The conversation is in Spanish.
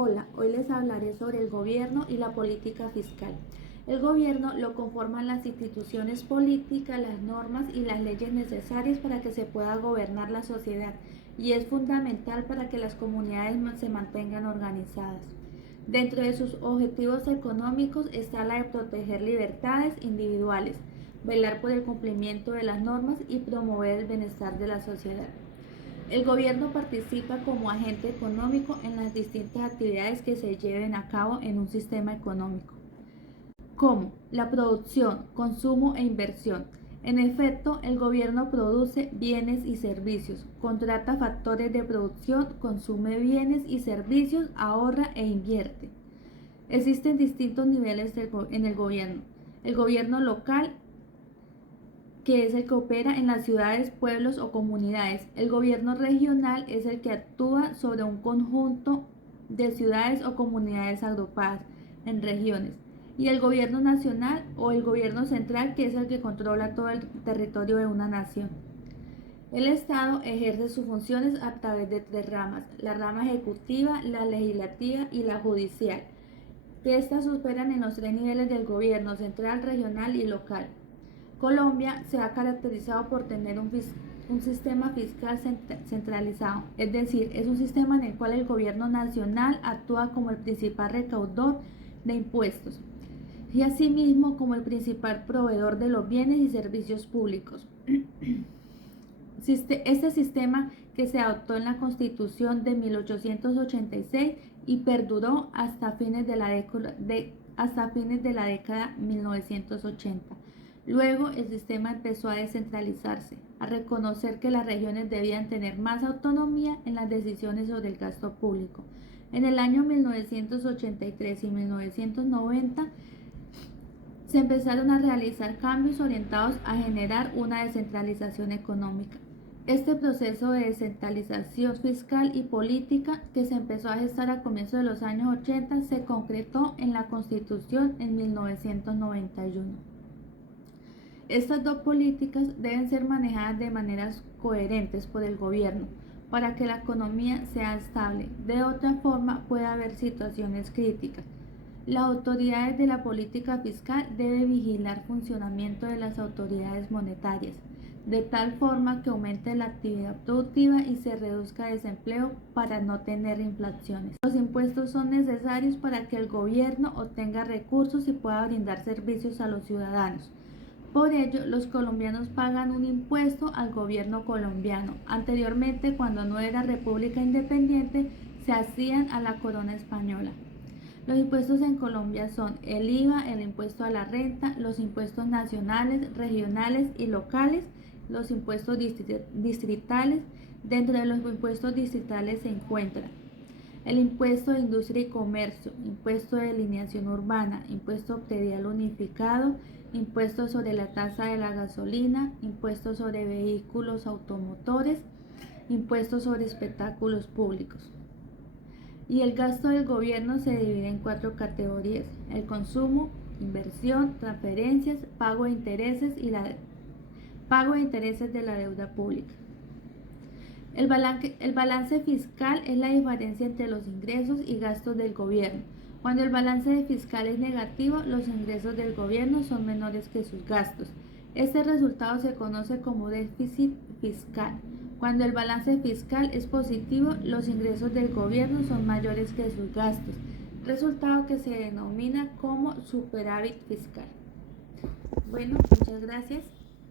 Hola, hoy les hablaré sobre el gobierno y la política fiscal. El gobierno lo conforman las instituciones políticas, las normas y las leyes necesarias para que se pueda gobernar la sociedad y es fundamental para que las comunidades se mantengan organizadas. Dentro de sus objetivos económicos está la de proteger libertades individuales, velar por el cumplimiento de las normas y promover el bienestar de la sociedad. El gobierno participa como agente económico en las distintas actividades que se lleven a cabo en un sistema económico, como la producción, consumo e inversión. En efecto, el gobierno produce bienes y servicios, contrata factores de producción, consume bienes y servicios, ahorra e invierte. Existen distintos niveles en el gobierno. El gobierno local, que es el que opera en las ciudades, pueblos o comunidades. El gobierno regional es el que actúa sobre un conjunto de ciudades o comunidades agrupadas en regiones. Y el gobierno nacional o el gobierno central, que es el que controla todo el territorio de una nación. El Estado ejerce sus funciones a través de tres ramas: la rama ejecutiva, la legislativa y la judicial, que estas superan en los tres niveles del gobierno: central, regional y local. Colombia se ha caracterizado por tener un sistema fiscal centralizado, es decir, es un sistema en el cual el gobierno nacional actúa como el principal recaudador de impuestos y asimismo como el principal proveedor de los bienes y servicios públicos. Este sistema, que se adoptó en la Constitución de 1886 y perduró hasta fines de la década 1980. Luego el sistema empezó a descentralizarse, a reconocer que las regiones debían tener más autonomía en las decisiones sobre el gasto público. En el año 1983 y 1990 se empezaron a realizar cambios orientados a generar una descentralización económica. Este proceso de descentralización fiscal y política, que se empezó a gestar a comienzos de los años 80, se concretó en la Constitución en 1991. Estas dos políticas deben ser manejadas de maneras coherentes por el gobierno para que la economía sea estable. De otra forma, puede haber situaciones críticas. Las autoridades de la política fiscal deben vigilar el funcionamiento de las autoridades monetarias, de tal forma que aumente la actividad productiva y se reduzca el desempleo para no tener inflaciones. Los impuestos son necesarios para que el gobierno obtenga recursos y pueda brindar servicios a los ciudadanos. Por ello, los colombianos pagan un impuesto al gobierno colombiano. Anteriormente, cuando no era república independiente, se hacían a la corona española. Los impuestos en Colombia son el IVA, el impuesto a la renta, los impuestos nacionales, regionales y locales, los impuestos distritales. Dentro de los impuestos distritales se encuentran el impuesto de industria y comercio, impuesto de alineación urbana, impuesto predial unificado, impuesto sobre la tasa de la gasolina, impuesto sobre vehículos automotores, impuesto sobre espectáculos públicos. Y el gasto del gobierno se divide en cuatro categorías: el consumo, inversión, transferencias, pago de intereses y pago de intereses de la deuda pública. El balance fiscal es la diferencia entre los ingresos y gastos del gobierno. Cuando el balance fiscal es negativo, los ingresos del gobierno son menores que sus gastos. Este resultado se conoce como déficit fiscal. Cuando el balance fiscal es positivo, los ingresos del gobierno son mayores que sus gastos, resultado que se denomina como superávit fiscal. Bueno, muchas gracias.